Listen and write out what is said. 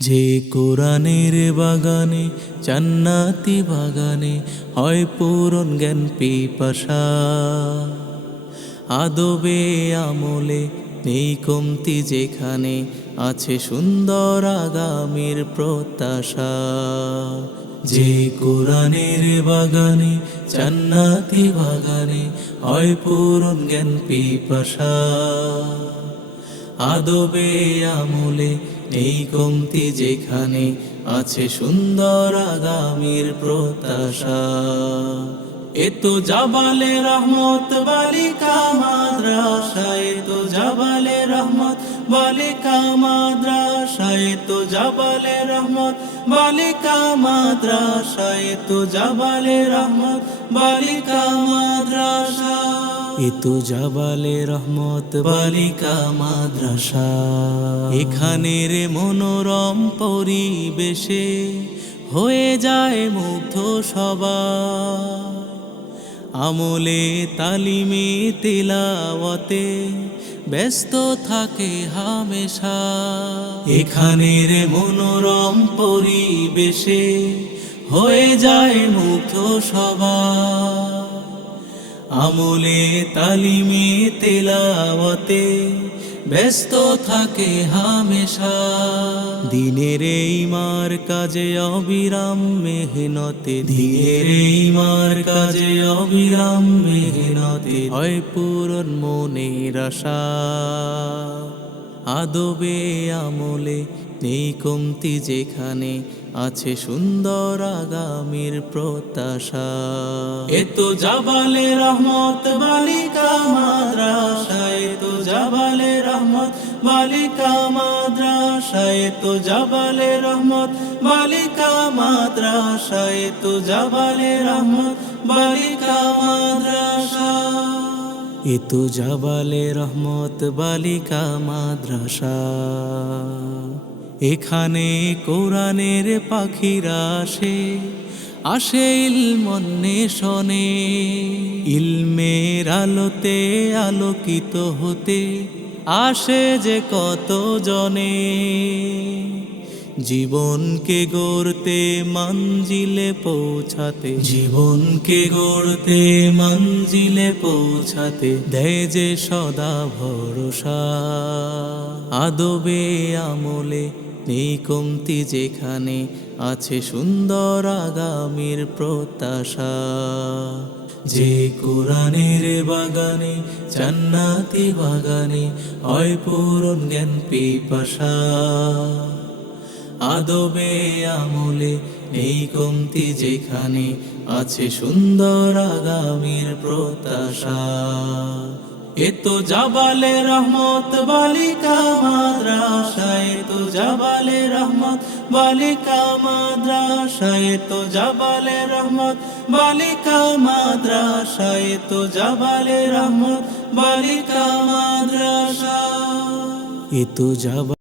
যে কোরআনের বাগানে জান্নাতি বাগানে হয় পূরণ জ্ঞান পিপাসা, আদবে আমলে নেই কমতি, যেখানে আছে সুন্দর আগামীর প্রত্যাশা। যে কোরআনের বাগানে জান্নাতি বাগানে হয় পূরণ জ্ঞান পিপাসা, আদবে আমলে নেই কমতি, যেখানে আছে সুন্দর আগামীর প্রত্যাশা। এতো জাবালে রহমত বালিকা মাদ্রাসা, এতো জাবালে রহমত বালিকা মাদ্রাসা, এতো জাবালে রহমত বালিকা মাদ্রাসা, এতো জাবালে রহমত বালিকা মাদ্রাসা, এতো জাবালে রহমত বালিকা মাদ্রাসা। এখানের মনোরম পরিবেশে হয়ে যায় মুগ্ধ সবাই, আমলে তালিমে তিলাওয়াতে ব্যস্ত থাকে হামেশা। এখানের মনোরম পরিবেশে হয়ে যায় মুগ্ধ সবাই, আমলে তালিমে তিলাওয়াতে ব্যস্ত থাকে হামেশা। দিনের এই মার কাজে অবিরাম মেহনতে, দিনের এই মার কাজে অবিরাম মেহনতে হয় পূরণ মনের আশা, আদবে আমলে নেই কমতি, যেখানে আছে সুন্দর আগামীর প্রত্যাশা। এতো জাবালে রহমত বালিকা মাদ্রাসা, এতো জাবালে রহমত বালিকা মাদ্রাসা, এতো জাবালে রহমত বালিকা মাদ্রাসা, এতো জাবালে রহমত বালিকা মাদ্রাসা, এতো জাবালে রহমত বালিকা মাদ্রাসা। এখানে কোরআনের পাখিরা আসে, আসে ইলম অন্বেষণে, ইলমের আলোতে আলোকিত হতে আসে যে কত জনে। জীবনকে গড়তে মঞ্জিলে পৌঁছাতে, জীবনকে গড়তে মঞ্জিলে পৌঁছাতে দেয় যে সদা ভরসা, আদবে আমলে নেই কমতি, যেখানে আছে সুন্দর আগামীর প্রত্যাশা। যে কোরআনের বাগানে জান্নাতি বাগানে হয় পূরণ জ্ঞান পিপাসা, আদবে আমলে নেই কমতি, যেখানে আছে সুন্দর আগামীর প্রত্যাশা। এতো জাবালে রহমত বালিকা মাদ্রাসা, এতো জাবালে রহমত বালিকা মাদ্রাসা, এতো জাবালে রহমত বালিকা মাদ্রাসা, এতো জাবালে রহমত বালিকা মাদ্রাসা, এতো জাবালে